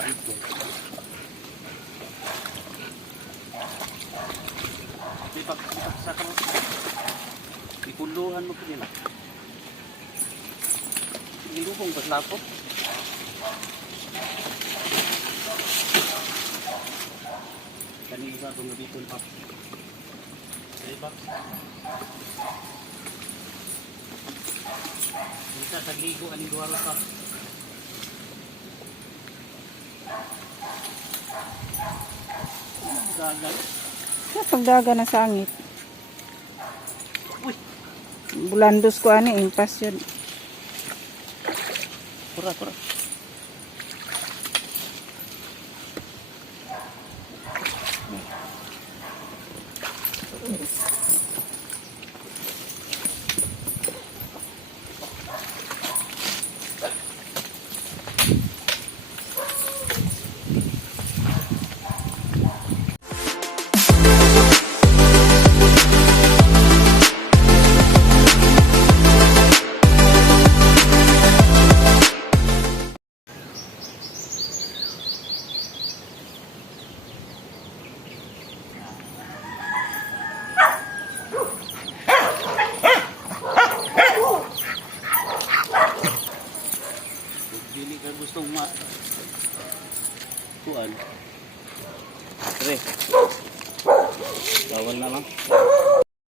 Di pag sa kang ipunduhan mo po nila. Ilubong ba lapo? Kanina kung dito pa. Okay ba? Isa sa ligo ani duwaro pa. Gagal. Sa pagdaga na sangit. Uy, Bulandos ko ani impas yun. pura pura. Ma... Kuan. Pre. Bawal na lang.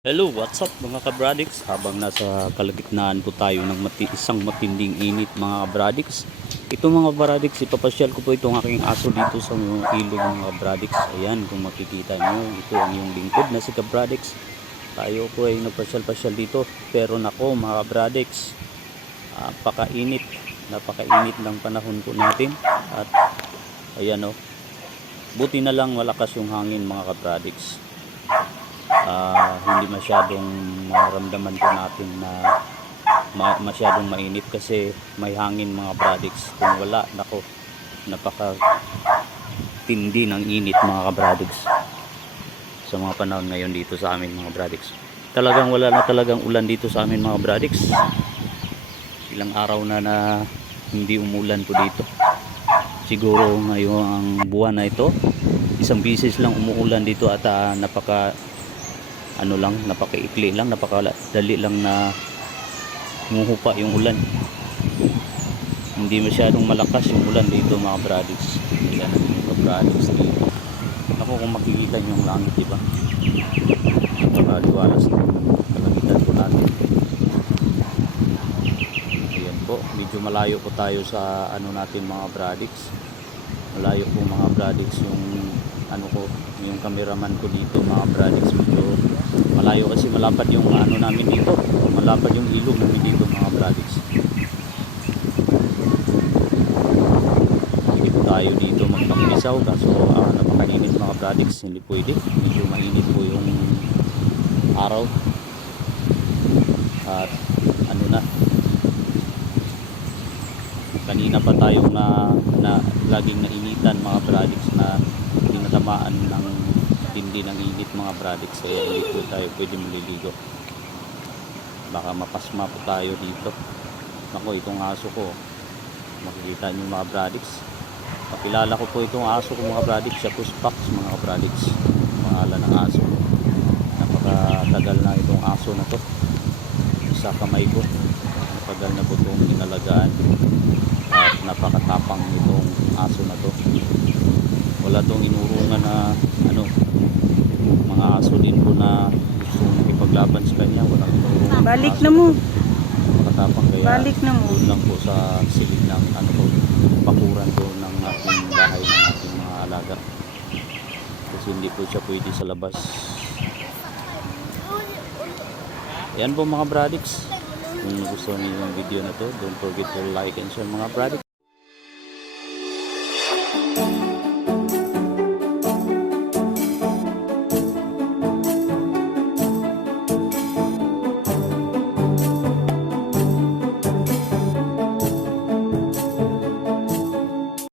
Hello, what's up mga kabradix? Habang nasa kalagitnaan po tayo ng mati isang matinding init mga kabradix. Ito mga kabradix, ipapasyal ko po itong aking aso dito sa ilog mga kabradix. Ayan, kung makikita nyo, ito ang yung lingkod na si kabradix. Tayo po ay nagpasyal-pasyal dito. Pero nako mga kabradix, napakainit napakainit ng panahon po natin. At ayan o buti na lang malakas yung hangin mga kapradics Ah, hindi masyadong maramdaman po natin na ma- masyadong mainit kasi may hangin mga kapradics kung wala nako napaka tindi ng init mga kapradics sa mga panahon ngayon dito sa amin mga kapradics talagang wala na talagang ulan dito sa amin mga kapradics ilang araw na na hindi umulan po dito. Siguro ngayon ang buwan na ito isang bisis lang umuulan dito at ah, napaka ano lang napakaikli lang napakadali lang na humuhupa yung ulan. Hindi masyadong malakas yung ulan dito mga bradics yan mga bradics dito ako kung makikita yung langit diba napakaliwalas ng kalangitan po natin Ayan po, medyo malayo po tayo sa ano natin mga bradics. Malayo po mga bradics yung ano ko, yung cameraman ko dito mga bradics. Medyo malayo kasi malapad yung ano namin dito. Malapad yung ilog namin dito mga bradics. Hindi po tayo dito magpakmisaw kaso ah, napakainit mga bradics. Hindi pwede. Medyo mainit po yung araw. At ano na, kanina pa tayong na, na laging nainitan mga products na tinatamaan ng tindi ng init mga products. Kaya hindi po tayo pwede maliligo. Baka mapasma po tayo dito. Ako itong aso ko makikita nyo mga products. Pakilala ko po itong aso ko mga products siya Puspax mga products. Pangalan ng aso. Napakatagal na itong aso na to. Sa kamay ko matagal na po itong inalagaan at napakatapang nitong aso na to. Wala tong inurungan na ano mga aso din po na gustong ipaglaban sa kanya. Wala inurungan Balik na mo. nakatapang kaya Balik na mo. doon lang po sa silid ng ano po pakuran po ng ating bahay ng ating mga alaga. Kasi hindi po siya pwede sa labas. Yan po mga bradics kung gusto niyo yung video na to don't forget to like and share mga bradics